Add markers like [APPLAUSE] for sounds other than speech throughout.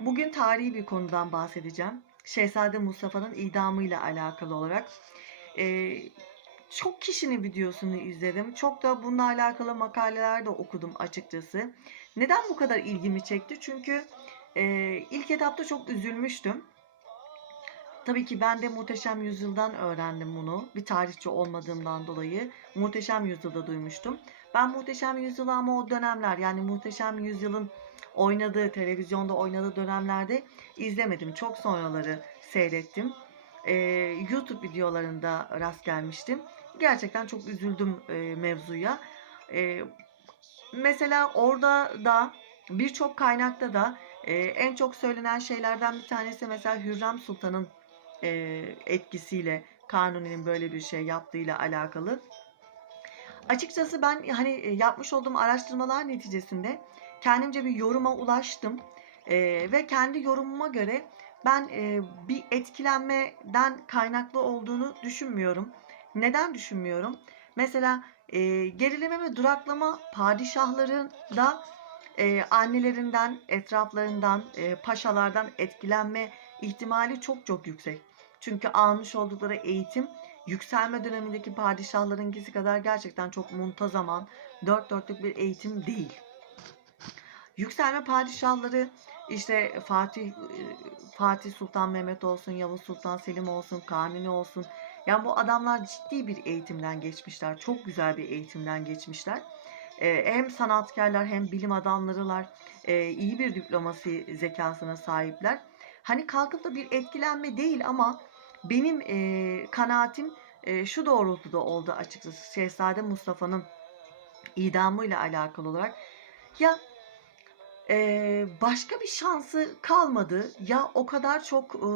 Bugün tarihi bir konudan bahsedeceğim. Şehzade Mustafa'nın idamıyla alakalı olarak. Ee, çok kişinin videosunu izledim. Çok da bununla alakalı makaleler de okudum açıkçası. Neden bu kadar ilgimi çekti? Çünkü e, ilk etapta çok üzülmüştüm. Tabii ki ben de Muhteşem Yüzyıl'dan öğrendim bunu. Bir tarihçi olmadığımdan dolayı Muhteşem Yüzyıl'da duymuştum. Ben Muhteşem Yüzyıl'ı ama o dönemler yani Muhteşem Yüzyıl'ın oynadığı, televizyonda oynadığı dönemlerde izlemedim. Çok sonraları seyrettim. Ee, YouTube videolarında rast gelmiştim. Gerçekten çok üzüldüm e, mevzuya. Ee, mesela orada da birçok kaynakta da e, en çok söylenen şeylerden bir tanesi mesela Hürrem Sultan'ın e, etkisiyle Kanuni'nin böyle bir şey yaptığıyla alakalı. Açıkçası ben hani yapmış olduğum araştırmalar neticesinde kendimce bir yoruma ulaştım E, ve kendi yorumuma göre ben e, bir etkilenmeden kaynaklı olduğunu düşünmüyorum. Neden düşünmüyorum? Mesela e, gerileme ve duraklama padişahların da e, annelerinden, etraflarından, e, paşalardan etkilenme ihtimali çok çok yüksek. Çünkü almış oldukları eğitim yükselme dönemindeki padişahlarınkisi kadar gerçekten çok muntazaman, dört dörtlük bir eğitim değil. Yükselme padişahları işte Fatih e, Fatih Sultan Mehmet olsun, Yavuz Sultan Selim olsun, Kanuni olsun. Yani bu adamlar ciddi bir eğitimden geçmişler. Çok güzel bir eğitimden geçmişler. Ee, hem sanatkarlar hem bilim adamlarılar e, iyi bir diplomasi zekasına sahipler. Hani kalkıp da bir etkilenme değil ama benim e, kanaatim e, şu doğrultuda oldu açıkçası Şehzade Mustafa'nın idamıyla alakalı olarak. Ya e, başka bir şansı kalmadı ya o kadar çok e,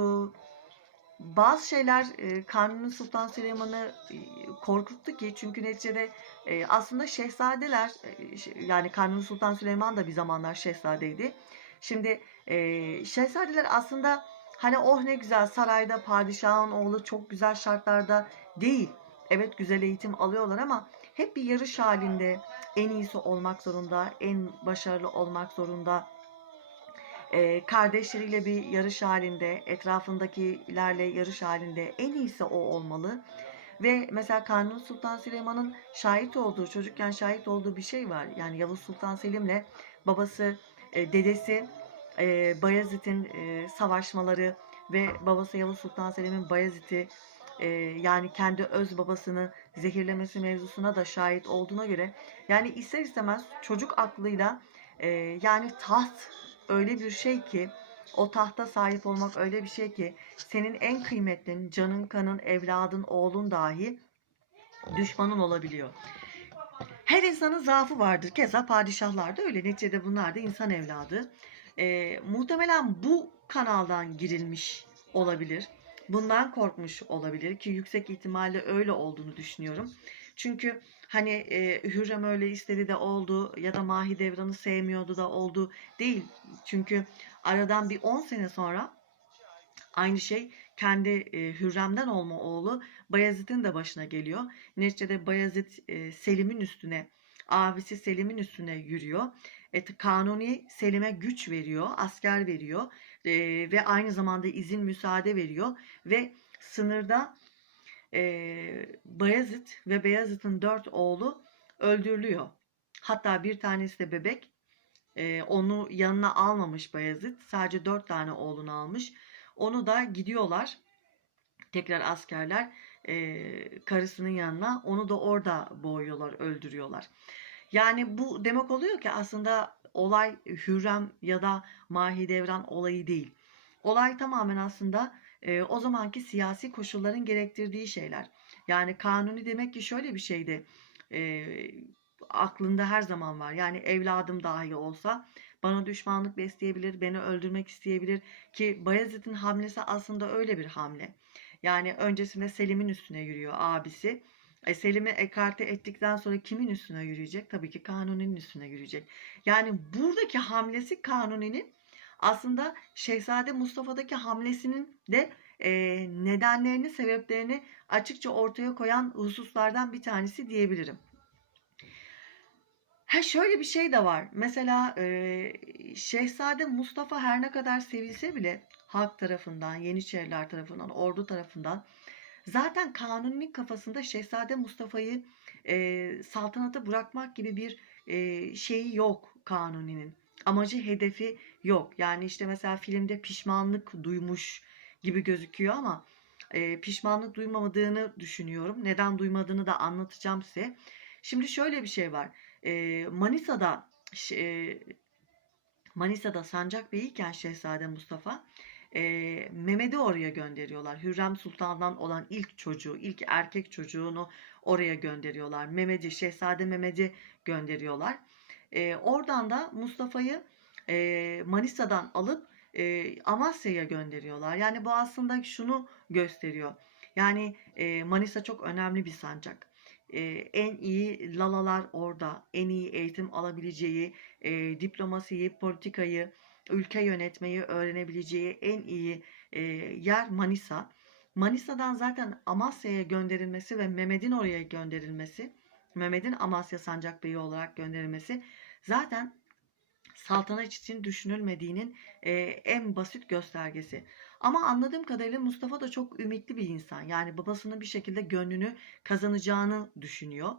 bazı şeyler e, Kanuni Sultan Süleyman'ı e, korkuttu ki çünkü neticede e, aslında şehzadeler e, yani Kanuni Sultan Süleyman da bir zamanlar şehzadeydi. Şimdi e, şehzadeler aslında hani oh ne güzel sarayda padişahın oğlu çok güzel şartlarda değil. Evet güzel eğitim alıyorlar ama hep bir yarış halinde en iyisi olmak zorunda, en başarılı olmak zorunda. Ee, kardeşleriyle bir yarış halinde, etrafındakilerle yarış halinde en iyisi o olmalı. Ve mesela Kanuni Sultan Süleyman'ın şahit olduğu, çocukken şahit olduğu bir şey var. Yani Yavuz Sultan Selim'le babası, e, dedesi e, Bayezid'in e, savaşmaları ve babası Yavuz Sultan Selim'in Bayezid'i e, yani kendi öz babasını zehirlemesi mevzusuna da şahit olduğuna göre yani ister istemez çocuk aklıyla e, yani taht öyle bir şey ki o tahta sahip olmak öyle bir şey ki senin en kıymetlin canın kanın evladın oğlun dahi düşmanın olabiliyor. Her insanın zaafı vardır. Keza padişahlar da öyle. Neticede bunlar da insan evladı. Ee, muhtemelen bu kanaldan girilmiş olabilir. Bundan korkmuş olabilir ki yüksek ihtimalle öyle olduğunu düşünüyorum. Çünkü hani e, Hürrem öyle istedi de oldu ya da Mahidevran'ı sevmiyordu da oldu değil. Çünkü aradan bir 10 sene sonra aynı şey kendi e, Hürrem'den olma oğlu Bayezid'in de başına geliyor. Neticede Bayezid e, Selim'in üstüne, abisi Selim'in üstüne yürüyor. Et, Kanuni Selim'e güç veriyor, asker veriyor e, ve aynı zamanda izin müsaade veriyor ve sınırda e, Bayezid ve Beyazıt'ın dört oğlu öldürülüyor. Hatta bir tanesi de bebek. E, onu yanına almamış Bayezid. Sadece dört tane oğlunu almış. Onu da gidiyorlar tekrar askerler e, karısının yanına onu da orada boğuyorlar, öldürüyorlar. Yani bu demek oluyor ki aslında olay Hürrem ya da Mahidevran olayı değil. Olay tamamen aslında e, o zamanki siyasi koşulların gerektirdiği şeyler. Yani kanuni demek ki şöyle bir şeydi. E, aklında her zaman var. Yani evladım dahi olsa bana düşmanlık besleyebilir, beni öldürmek isteyebilir ki Bayezid'in hamlesi aslında öyle bir hamle. Yani öncesinde Selim'in üstüne yürüyor abisi. E, Selim'i ekarte ettikten sonra kimin üstüne yürüyecek? Tabii ki Kanuni'nin üstüne yürüyecek. Yani buradaki hamlesi Kanuni'nin aslında Şehzade Mustafa'daki hamlesinin de e, nedenlerini, sebeplerini açıkça ortaya koyan hususlardan bir tanesi diyebilirim. Ha şöyle bir şey de var. Mesela e, Şehzade Mustafa her ne kadar sevilse bile halk tarafından, Yeniçeriler tarafından, ordu tarafından zaten Kanuni'nin kafasında Şehzade Mustafa'yı e, saltanata bırakmak gibi bir e, şeyi yok Kanuni'nin. Amacı, hedefi yok. Yani işte mesela filmde pişmanlık duymuş gibi gözüküyor ama e, pişmanlık duymadığını düşünüyorum. Neden duymadığını da anlatacağım size. Şimdi şöyle bir şey var. E, Manisa'da e, Manisa'da Sancakbey'iyken Şehzade Mustafa e, Mehmet'i oraya gönderiyorlar. Hürrem Sultan'dan olan ilk çocuğu, ilk erkek çocuğunu oraya gönderiyorlar. Mehmet'i, Şehzade Mehmet'i gönderiyorlar. E, oradan da Mustafa'yı e, Manisa'dan alıp e, Amasya'ya gönderiyorlar. Yani bu aslında şunu gösteriyor. Yani e, Manisa çok önemli bir sancak. E, en iyi lalalar orada, en iyi eğitim alabileceği, e, diplomasiyi, politikayı, ülke yönetmeyi öğrenebileceği en iyi e, yer Manisa. Manisa'dan zaten Amasya'ya gönderilmesi ve Mehmet'in oraya gönderilmesi, Mehmet'in Amasya Sancakbeyi olarak gönderilmesi zaten saltanat için düşünülmediğinin e, en basit göstergesi. Ama anladığım kadarıyla Mustafa da çok ümitli bir insan. Yani babasının bir şekilde gönlünü kazanacağını düşünüyor.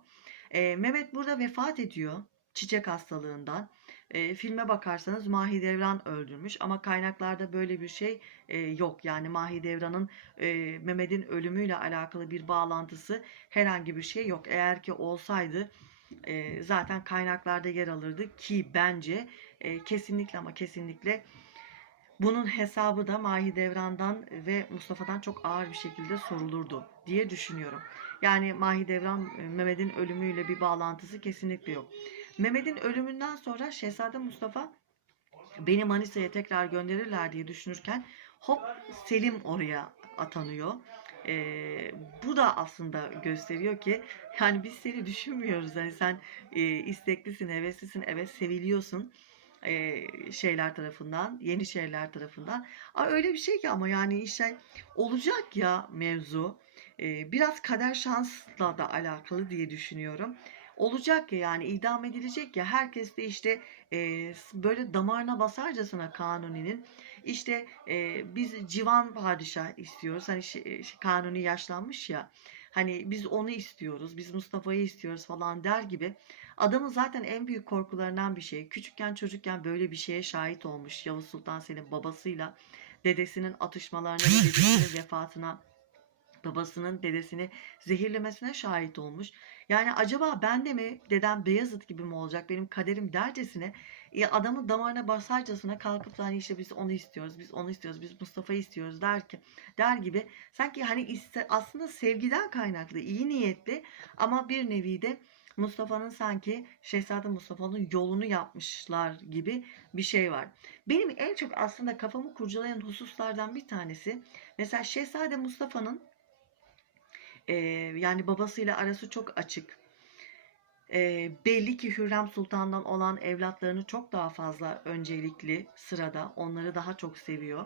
E, Mehmet burada vefat ediyor çiçek hastalığından. E, filme bakarsanız Mahidevran öldürmüş ama kaynaklarda böyle bir şey e, yok. Yani Mahidevran'ın e, Mehmet'in ölümüyle alakalı bir bağlantısı herhangi bir şey yok. Eğer ki olsaydı e, zaten kaynaklarda yer alırdı ki bence e, kesinlikle ama kesinlikle bunun hesabı da Mahidevran'dan ve Mustafa'dan çok ağır bir şekilde sorulurdu diye düşünüyorum. Yani Mahidevran Mehmet'in ölümüyle bir bağlantısı kesinlikle yok. Mehmet'in ölümünden sonra Şehzade Mustafa beni Manisa'ya tekrar gönderirler diye düşünürken hop Selim oraya atanıyor. Ee, bu da aslında gösteriyor ki yani biz seni düşünmüyoruz. Hani sen e, isteklisin, heveslisin, evet seviliyorsun e, şeyler tarafından, yeni şeyler tarafından. Aa, öyle bir şey ki ama yani işte olacak ya mevzu. E, biraz kader şansla da alakalı diye düşünüyorum. Olacak ya yani idam edilecek ya herkes de işte e, böyle damarına basarcasına Kanuni'nin işte e, biz civan padişah istiyoruz. Hani şi- Kanuni yaşlanmış ya. Hani biz onu istiyoruz, biz Mustafa'yı istiyoruz falan der gibi. Adamın zaten en büyük korkularından bir şey. Küçükken çocukken böyle bir şeye şahit olmuş. Yavuz Sultan Selim babasıyla dedesinin atışmalarına ve [LAUGHS] dedesinin vefatına babasının dedesini zehirlemesine şahit olmuş. Yani acaba ben de mi dedem Beyazıt gibi mi olacak benim kaderim dercesine e, adamın damarına basarcasına kalkıp da hani işte biz onu istiyoruz biz onu istiyoruz biz Mustafa'yı istiyoruz der ki der gibi sanki hani iste, aslında sevgiden kaynaklı iyi niyetli ama bir nevi de Mustafa'nın sanki Şehzade Mustafa'nın yolunu yapmışlar gibi bir şey var. Benim en çok aslında kafamı kurcalayan hususlardan bir tanesi mesela Şehzade Mustafa'nın ee, yani babasıyla arası çok açık. Ee, belli ki Hürrem Sultan'dan olan evlatlarını çok daha fazla öncelikli sırada. Onları daha çok seviyor.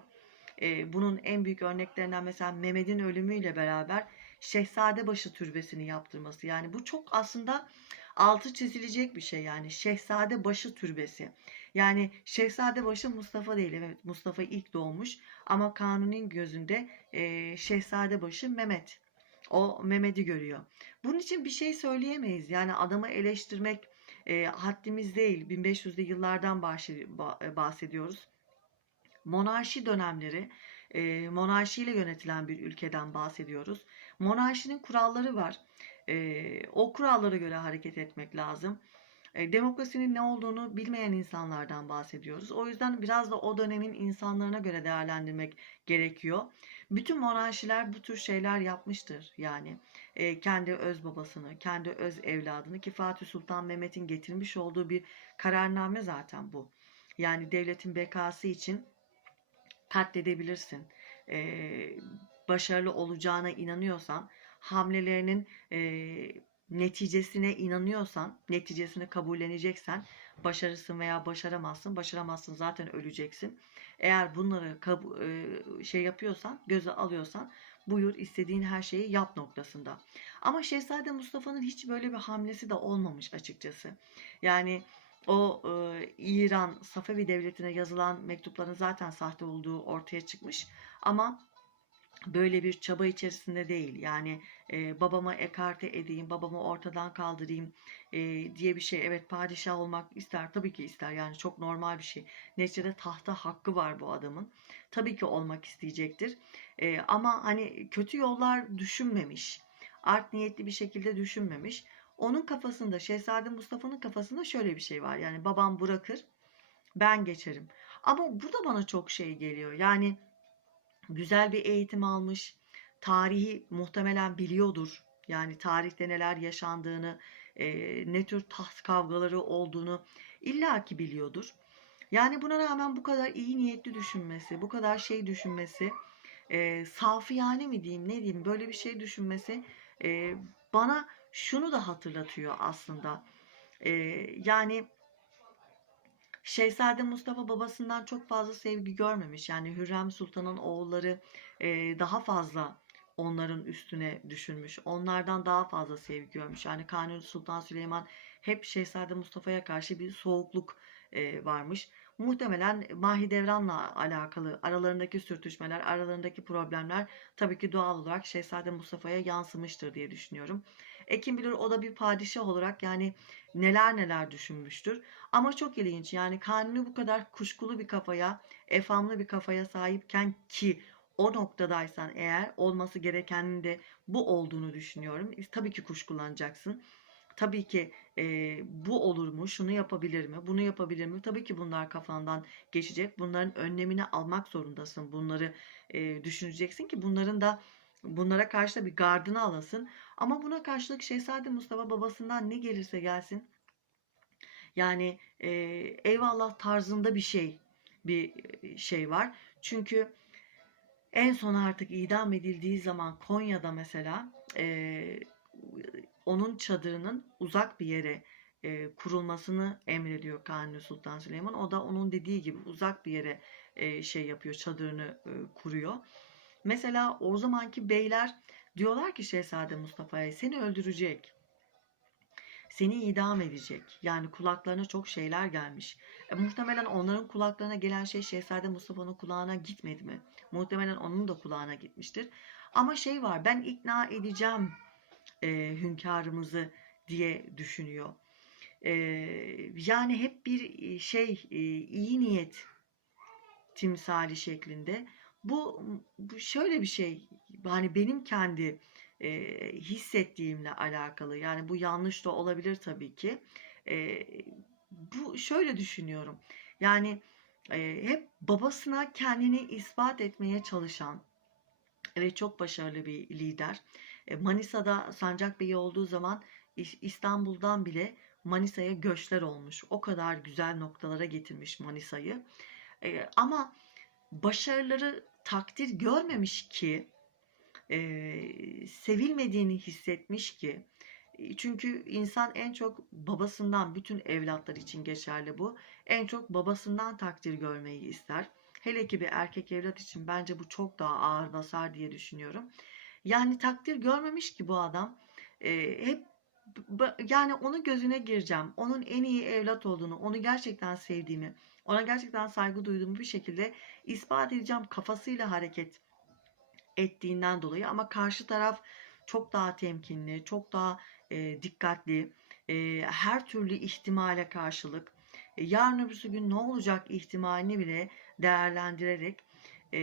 Ee, bunun en büyük örneklerinden mesela Mehmet'in ölümüyle beraber Şehzadebaşı türbesini yaptırması. Yani bu çok aslında altı çizilecek bir şey yani Şehzadebaşı türbesi. Yani Şehzadebaşı Mustafa değil. Evet Mustafa ilk doğmuş ama Kanuni'nin gözünde e, Şehzadebaşı Mehmet. O Mehmet'i görüyor. Bunun için bir şey söyleyemeyiz. Yani adamı eleştirmek e, haddimiz değil. 1500'lü yıllardan ba- bahsediyoruz. Monarşi dönemleri, e, monarşiyle yönetilen bir ülkeden bahsediyoruz. Monarşinin kuralları var. E, o kurallara göre hareket etmek lazım. Demokrasinin ne olduğunu bilmeyen insanlardan bahsediyoruz. O yüzden biraz da o dönemin insanlarına göre değerlendirmek gerekiyor. Bütün monarşiler bu tür şeyler yapmıştır. Yani e, kendi öz babasını, kendi öz evladını ki Fatih Sultan Mehmet'in getirmiş olduğu bir kararname zaten bu. Yani devletin bekası için katledebilirsin. E, başarılı olacağına inanıyorsan, hamlelerinin e, neticesine inanıyorsan, neticesini kabulleneceksen başarısın veya başaramazsın. Başaramazsın zaten öleceksin. Eğer bunları e, şey yapıyorsan, göze alıyorsan buyur istediğin her şeyi yap noktasında. Ama Şehzade Mustafa'nın hiç böyle bir hamlesi de olmamış açıkçası. Yani o e, İran Safevi Devleti'ne yazılan mektupların zaten sahte olduğu ortaya çıkmış. Ama böyle bir çaba içerisinde değil. Yani e, babama ekarte edeyim, babamı ortadan kaldırayım e, diye bir şey. Evet padişah olmak ister, tabii ki ister. Yani çok normal bir şey. Neticede tahta hakkı var bu adamın. Tabii ki olmak isteyecektir. E, ama hani kötü yollar düşünmemiş. Art niyetli bir şekilde düşünmemiş. Onun kafasında, Şehzade Mustafa'nın kafasında şöyle bir şey var. Yani babam bırakır, ben geçerim. Ama bu da bana çok şey geliyor. Yani güzel bir eğitim almış, tarihi muhtemelen biliyordur. Yani tarihte neler yaşandığını, e, ne tür taht kavgaları olduğunu illaki biliyordur. Yani buna rağmen bu kadar iyi niyetli düşünmesi, bu kadar şey düşünmesi, e, safiyane mi diyeyim, ne diyeyim, böyle bir şey düşünmesi e, bana şunu da hatırlatıyor aslında. E, yani Şehzade Mustafa babasından çok fazla sevgi görmemiş. Yani Hürrem Sultan'ın oğulları e, daha fazla onların üstüne düşünmüş. Onlardan daha fazla sevgi görmüş. Yani Kanuni Sultan Süleyman hep Şehzade Mustafa'ya karşı bir soğukluk e, varmış. Muhtemelen Mahidevran'la alakalı aralarındaki sürtüşmeler, aralarındaki problemler tabii ki doğal olarak Şehzade Mustafa'ya yansımıştır diye düşünüyorum. E kim bilir o da bir padişah olarak yani neler neler düşünmüştür. Ama çok ilginç yani Kanuni bu kadar kuşkulu bir kafaya, efamlı bir kafaya sahipken ki o noktadaysan eğer olması gerekenin de bu olduğunu düşünüyorum. E, tabii ki kuşkulanacaksın. Tabii ki e, bu olur mu, şunu yapabilir mi, bunu yapabilir mi? Tabii ki bunlar kafandan geçecek. Bunların önlemini almak zorundasın. Bunları e, düşüneceksin ki bunların da bunlara karşı da bir gardını alasın. Ama buna karşılık Şehzade Mustafa babasından ne gelirse gelsin yani e, eyvallah tarzında bir şey bir şey var. Çünkü en son artık idam edildiği zaman Konya'da mesela e, onun çadırının uzak bir yere e, kurulmasını emrediyor Kanuni Sultan Süleyman. O da onun dediği gibi uzak bir yere e, şey yapıyor, çadırını e, kuruyor. Mesela o zamanki beyler diyorlar ki Şehzade Mustafa'ya seni öldürecek. Seni idam edecek. Yani kulaklarına çok şeyler gelmiş. E, muhtemelen onların kulaklarına gelen şey Şehzade Mustafa'nın kulağına gitmedi mi? Muhtemelen onun da kulağına gitmiştir. Ama şey var ben ikna edeceğim e, hünkârımızı diye düşünüyor. E, yani hep bir şey e, iyi niyet timsali şeklinde. Bu, bu şöyle bir şey hani benim kendi e, hissettiğimle alakalı yani bu yanlış da olabilir tabii ki. E, bu şöyle düşünüyorum yani e, hep babasına kendini ispat etmeye çalışan ve çok başarılı bir lider. E, Manisa'da Sancak Bey olduğu zaman İstanbul'dan bile Manisa'ya göçler olmuş. O kadar güzel noktalara getirmiş Manisa'yı. E, ama başarıları takdir görmemiş ki e, sevilmediğini hissetmiş ki çünkü insan en çok babasından bütün evlatlar için geçerli bu. En çok babasından takdir görmeyi ister. Hele ki bir erkek evlat için bence bu çok daha ağır basar diye düşünüyorum. Yani takdir görmemiş ki bu adam. E, hep yani onun gözüne gireceğim. Onun en iyi evlat olduğunu, onu gerçekten sevdiğimi, ona gerçekten saygı duyduğumu bir şekilde ispat edeceğim kafasıyla hareket ettiğinden dolayı ama karşı taraf çok daha temkinli, çok daha e, dikkatli, e, her türlü ihtimale karşılık e, yarın öbürsü gün ne olacak ihtimalini bile değerlendirerek e,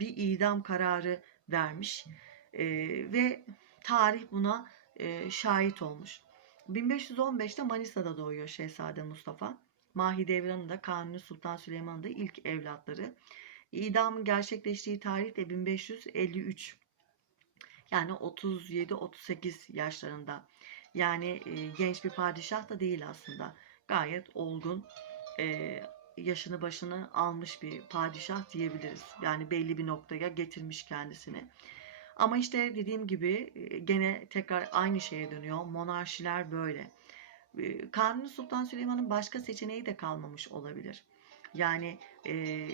bir idam kararı vermiş e, ve tarih buna e, şahit olmuş. 1515'te Manisa'da doğuyor Şehzade Mustafa. Mahidevran'ın da Kanuni Sultan Süleyman'ın da ilk evlatları. İdamın gerçekleştiği tarih de 1553. Yani 37-38 yaşlarında. Yani e, genç bir padişah da değil aslında. Gayet olgun, e, yaşını başını almış bir padişah diyebiliriz. Yani belli bir noktaya getirmiş kendisini. Ama işte dediğim gibi gene tekrar aynı şeye dönüyor. Monarşiler böyle. Kanuni Sultan Süleyman'ın başka seçeneği de kalmamış olabilir. Yani e,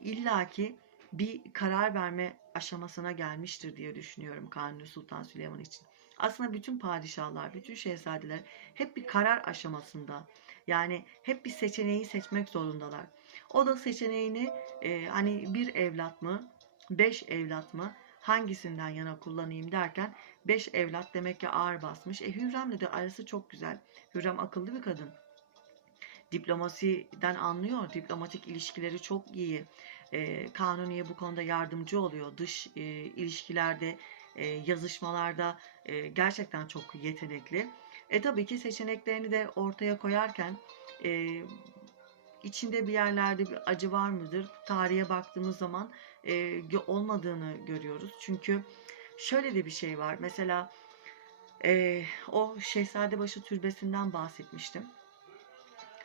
illaki bir karar verme aşamasına gelmiştir diye düşünüyorum Kanuni Sultan Süleyman için. Aslında bütün padişahlar, bütün şehzadeler hep bir karar aşamasında. Yani hep bir seçeneği seçmek zorundalar. O da seçeneğini e, hani bir evlat mı, beş evlat mı, hangisinden yana kullanayım derken beş evlat demek ki ağır basmış. E Hürrem'le de arası çok güzel. Hürrem akıllı bir kadın. Diplomasiden anlıyor. Diplomatik ilişkileri çok iyi. E, Kanuni'ye bu konuda yardımcı oluyor. Dış e, ilişkilerde, e, yazışmalarda e, gerçekten çok yetenekli. E tabii ki seçeneklerini de ortaya koyarken e, içinde bir yerlerde bir acı var mıdır? Tarihe baktığımız zaman e, olmadığını görüyoruz. Çünkü şöyle de bir şey var. Mesela e, o Şehzadebaşı türbesinden bahsetmiştim.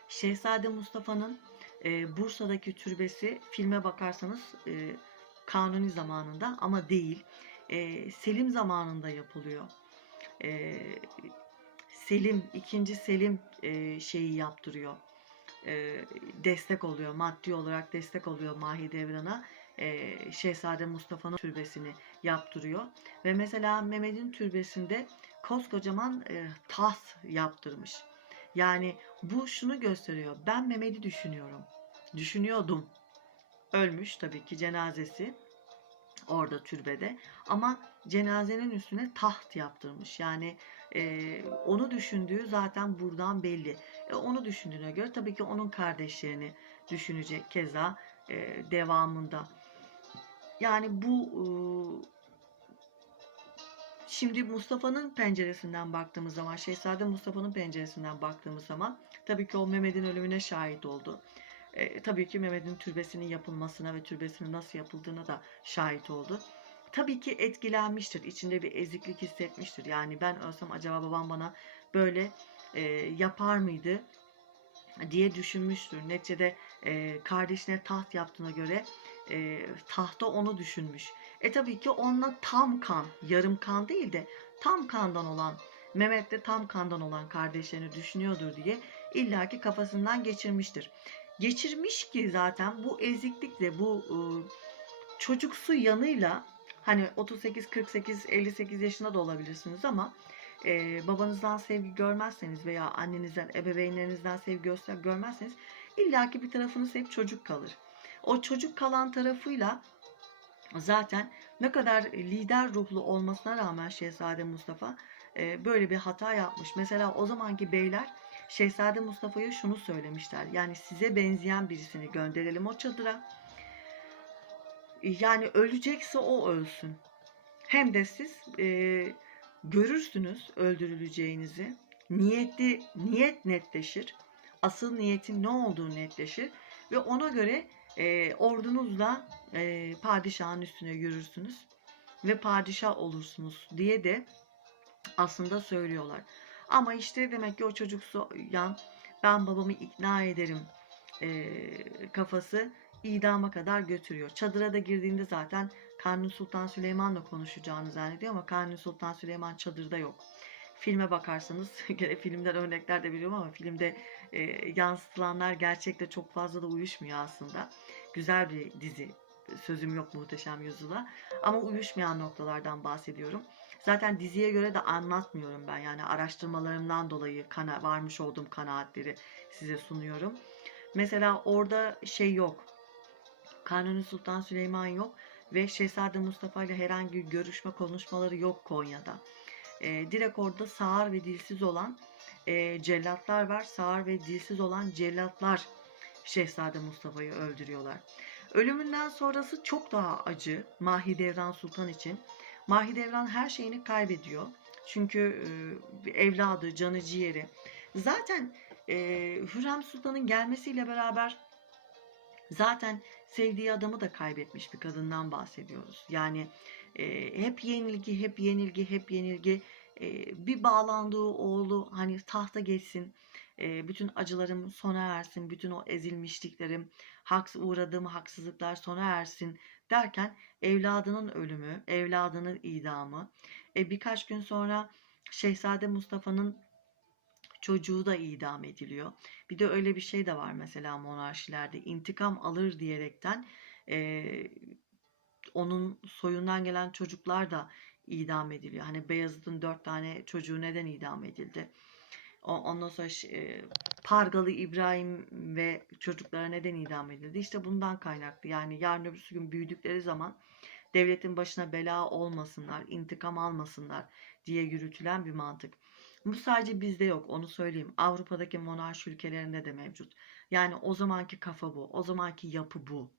Şehzade Mustafa'nın e, Bursa'daki türbesi filme bakarsanız e, Kanuni zamanında ama değil. E, Selim zamanında yapılıyor. E, Selim, ikinci Selim e, şeyi yaptırıyor. E, destek oluyor, maddi olarak destek oluyor Mahidevran'a. E, Şehzade Mustafa'nın türbesini yaptırıyor. Ve mesela Mehmet'in türbesinde koskocaman e, taht yaptırmış. Yani bu şunu gösteriyor. Ben Mehmet'i düşünüyorum. Düşünüyordum. Ölmüş tabii ki cenazesi orada türbede. Ama cenazenin üstüne taht yaptırmış. Yani e, onu düşündüğü zaten buradan belli. E, onu düşündüğüne göre tabii ki onun kardeşlerini düşünecek keza e, devamında. Yani bu şimdi Mustafa'nın penceresinden baktığımız zaman, Şehzade Mustafa'nın penceresinden baktığımız zaman tabii ki o Mehmet'in ölümüne şahit oldu. E, tabii ki Mehmet'in türbesinin yapılmasına ve türbesinin nasıl yapıldığına da şahit oldu. Tabii ki etkilenmiştir. içinde bir eziklik hissetmiştir. Yani ben ölsem acaba babam bana böyle e, yapar mıydı diye düşünmüştür. Neticede e, kardeşine taht yaptığına göre e, tahta onu düşünmüş. E tabii ki onunla tam kan, yarım kan değil de tam kandan olan, Mehmet de tam kandan olan kardeşlerini düşünüyordur diye illaki kafasından geçirmiştir. Geçirmiş ki zaten bu eziklikle, bu e, çocuksu yanıyla hani 38, 48, 58 yaşında da olabilirsiniz ama e, babanızdan sevgi görmezseniz veya annenizden, ebeveynlerinizden sevgi göster görmezseniz illaki bir tarafınız hep çocuk kalır. O çocuk kalan tarafıyla zaten ne kadar lider ruhlu olmasına rağmen Şehzade Mustafa e, böyle bir hata yapmış. Mesela o zamanki beyler Şehzade Mustafa'ya şunu söylemişler. Yani size benzeyen birisini gönderelim o çadıra. Yani ölecekse o ölsün. Hem de siz e, görürsünüz öldürüleceğinizi. Niyetli niyet netleşir. Asıl niyetin ne olduğu netleşir ve ona göre e, ordunuzla e, padişahın üstüne yürürsünüz ve padişah olursunuz diye de aslında söylüyorlar. Ama işte demek ki o çocuksu yan ben babamı ikna ederim e, kafası idama kadar götürüyor. Çadıra da girdiğinde zaten Kanuni Sultan Süleyman'la konuşacağını zannediyor ama Kanuni Sultan Süleyman çadırda yok. Filme bakarsanız, [LAUGHS] gene filmden örnekler de biliyorum ama filmde e, yansıtılanlar gerçekte çok fazla da uyuşmuyor aslında. Güzel bir dizi, sözüm yok muhteşem yüzyıla ama uyuşmayan noktalardan bahsediyorum. Zaten diziye göre de anlatmıyorum ben yani araştırmalarımdan dolayı kana varmış olduğum kanaatleri size sunuyorum. Mesela orada şey yok. Kanuni Sultan Süleyman yok ve Şehzade Mustafa ile herhangi bir görüşme konuşmaları yok Konya'da. E, direkt orada sağır ve dilsiz olan e, cellatlar var. Sağır ve dilsiz olan cellatlar Şehzade Mustafa'yı öldürüyorlar. Ölümünden sonrası çok daha acı Mahidevran Sultan için. Mahidevran her şeyini kaybediyor. Çünkü e, evladı, canı ciğeri. Zaten e, Hürrem Sultan'ın gelmesiyle beraber zaten sevdiği adamı da kaybetmiş bir kadından bahsediyoruz. Yani e, hep yenilgi, hep yenilgi, hep yenilgi. E, bir bağlandığı oğlu hani tahta geçsin, bütün acılarım sona ersin, bütün o ezilmişliklerim, haks uğradığım haksızlıklar sona ersin derken evladının ölümü, evladının idamı. E, birkaç gün sonra Şehzade Mustafa'nın çocuğu da idam ediliyor. Bir de öyle bir şey de var mesela monarşilerde intikam alır diyerekten e, onun soyundan gelen çocuklar da idam ediliyor. Hani Beyazıt'ın dört tane çocuğu neden idam edildi? Ondan sonra Pargalı İbrahim ve çocuklara neden idam edildi? İşte bundan kaynaklı. Yani yarın öbür gün büyüdükleri zaman devletin başına bela olmasınlar, intikam almasınlar diye yürütülen bir mantık. Bu sadece bizde yok, onu söyleyeyim. Avrupa'daki monarşi ülkelerinde de mevcut. Yani o zamanki kafa bu, o zamanki yapı bu.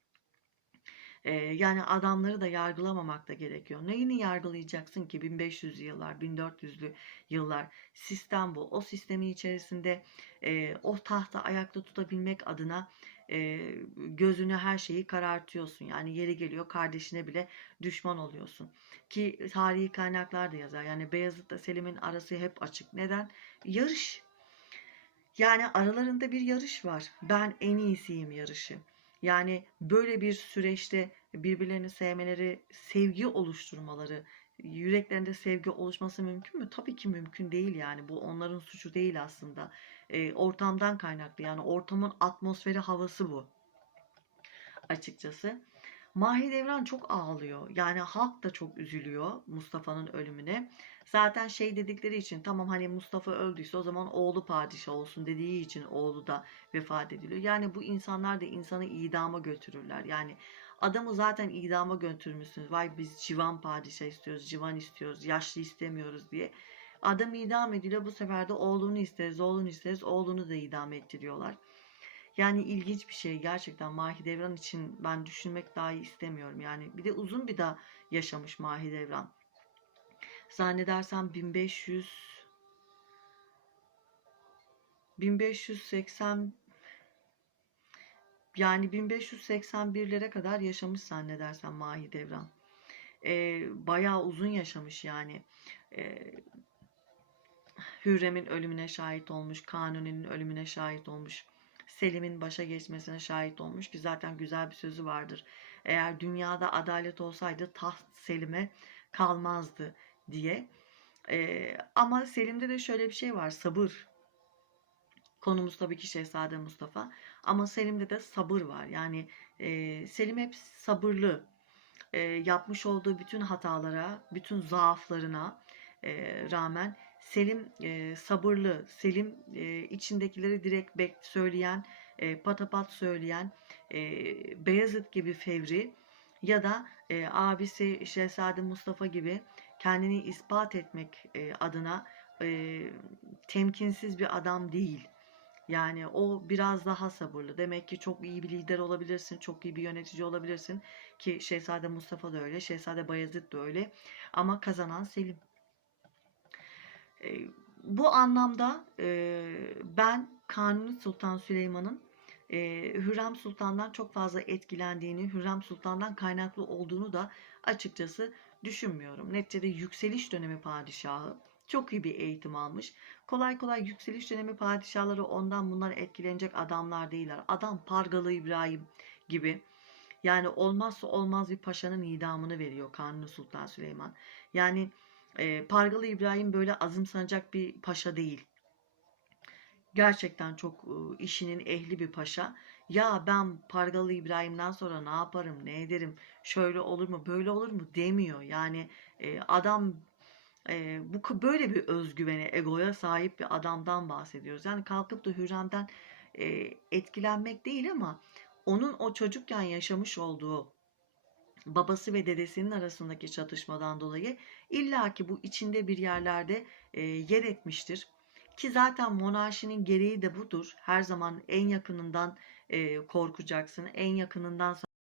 Yani adamları da yargılamamak da gerekiyor. Neyini yargılayacaksın ki 1500'lü yıllar, 1400'lü yıllar sistem bu. O sistemin içerisinde o tahta ayakta tutabilmek adına gözünü her şeyi karartıyorsun. Yani yeri geliyor kardeşine bile düşman oluyorsun. Ki tarihi kaynaklar da yazar. Yani Beyazıt'la Selim'in arası hep açık. Neden? Yarış. Yani aralarında bir yarış var. Ben en iyisiyim yarışı. Yani böyle bir süreçte birbirlerini sevmeleri, sevgi oluşturmaları, yüreklerinde sevgi oluşması mümkün mü? Tabii ki mümkün değil yani. Bu onların suçu değil aslında. Ee, ortamdan kaynaklı. Yani ortamın atmosferi, havası bu. Açıkçası. Mahidevran çok ağlıyor. Yani halk da çok üzülüyor Mustafa'nın ölümüne. Zaten şey dedikleri için tamam hani Mustafa öldüyse o zaman oğlu padişah olsun dediği için oğlu da vefat ediliyor. Yani bu insanlar da insanı idama götürürler. Yani adamı zaten idama götürmüşsünüz. Vay biz civan padişah istiyoruz, civan istiyoruz, yaşlı istemiyoruz diye. Adam idam ediliyor. Bu sefer de oğlunu isteriz, oğlunu isteriz. Oğlunu da idam ettiriyorlar. Yani ilginç bir şey gerçekten Mahidevran için ben düşünmek dahi istemiyorum. Yani bir de uzun bir daha yaşamış Mahidevran. Zannedersem 1500 1580 yani 1581'lere kadar yaşamış zannedersem Mahidevran. Ee, bayağı uzun yaşamış yani. Ee, Hürrem'in ölümüne şahit olmuş, Kanuni'nin ölümüne şahit olmuş. Selim'in başa geçmesine şahit olmuş ki zaten güzel bir sözü vardır. Eğer dünyada adalet olsaydı taht Selim'e kalmazdı diye. Ee, ama Selim'de de şöyle bir şey var sabır. Konumuz tabii ki Şehzade Mustafa. Ama Selim'de de sabır var. Yani e, Selim hep sabırlı. E, yapmış olduğu bütün hatalara, bütün zaaflarına e, rağmen Selim e, sabırlı, Selim e, içindekileri direkt bek söyleyen, e, patapat söyleyen, e, Beyazıt gibi fevri ya da e, abisi Şehzade Mustafa gibi kendini ispat etmek e, adına e, temkinsiz bir adam değil. Yani o biraz daha sabırlı. Demek ki çok iyi bir lider olabilirsin, çok iyi bir yönetici olabilirsin ki Şehzade Mustafa da öyle, Şehzade Bayezid de öyle. Ama kazanan Selim. E, bu anlamda e, ben Kanuni Sultan Süleyman'ın e, Hürrem Sultan'dan çok fazla etkilendiğini, Hürrem Sultan'dan kaynaklı olduğunu da açıkçası düşünmüyorum. Neticede yükseliş dönemi padişahı çok iyi bir eğitim almış. Kolay kolay yükseliş dönemi padişahları ondan bundan etkilenecek adamlar değiller. Adam Pargalı İbrahim gibi. Yani olmazsa olmaz bir paşanın idamını veriyor Kanuni Sultan Süleyman. Yani e, Pargalı İbrahim böyle azımsanacak bir paşa değil. Gerçekten çok e, işinin ehli bir paşa. Ya ben Pargalı İbrahim'den sonra ne yaparım, ne ederim, şöyle olur mu, böyle olur mu demiyor. Yani e, adam e, bu böyle bir özgüvene, egoya sahip bir adamdan bahsediyoruz. Yani kalkıp da Hürrem'den e, etkilenmek değil ama onun o çocukken yaşamış olduğu babası ve dedesinin arasındaki çatışmadan dolayı illaki bu içinde bir yerlerde e, yer etmiştir. Ki zaten monarşinin gereği de budur. Her zaman en yakınından e, korkacaksın, en yakınından